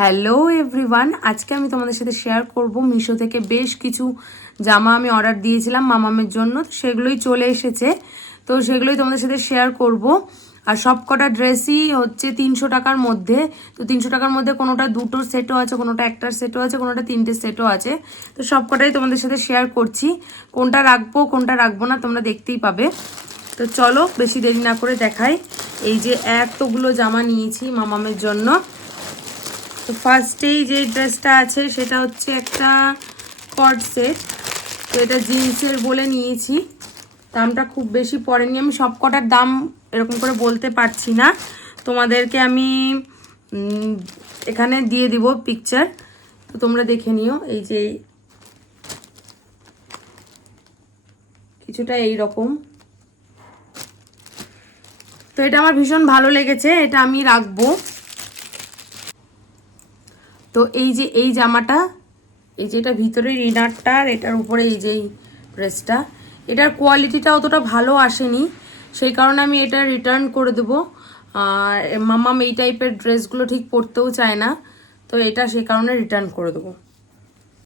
Hello everyone, আজকে আমি তোমাদের সাথে শেয়ার করব মিশো থেকে বেশ কিছু জামা আমি অর্ডার দিয়েছিলাম মামামের জন্য। তো সেগুলোই চলে এসেছে, তো সেগুলোই তোমাদের সাথে শেয়ার করব। আর সব কটা ড্রেসই হচ্ছে 300 টাকার মধ্যে। তো 300 টাকার মধ্যে কোনোটা দুটোর সেটও আছে, কোনোটা একটার সেটও আছে, কোনোটা তিনটের সেটও আছে। তো সব কটাই তোমাদের সাথে শেয়ার করছি, কোনটা রাখবো কোনটা রাখবো না তোমরা দেখতেই পাবে। তো চলো বেশি দেরি না করে দেখাই। এই যে এতগুলো জামা নিয়েছি মামামের জন্য। তো ফার্স্টেই যে ড্রেসটা আছে সেটা হচ্ছে একটা কট সেট। তো এটা জিন্সের বলে নিয়েছি, দামটা খুব বেশি পড়েনি। আমি সব কটার দাম এরকম করে বলতে পারছি না, তোমাদেরকে আমি এখানে দিয়ে দিব পিকচার, তো তোমরা দেখে নিও। এই যে কিছুটা এই রকম। তো এটা আমার ভীষণ ভালো লেগেছে, এটা আমি রাখবো। তো এই যে এই জামাটা, এই যে এটা ভিতরের ইনারটা আর এটার উপরে এই যে ড্রেসটা, এটার কোয়ালিটিটা অতটা ভালো আসেনি, সেই কারণে আমি এটা রিটার্ন করে দেবো। আর মামাম এই টাইপের ড্রেসগুলো ঠিক পরতেও চায় না, তো এটা সেই কারণে রিটার্ন করে দেবো।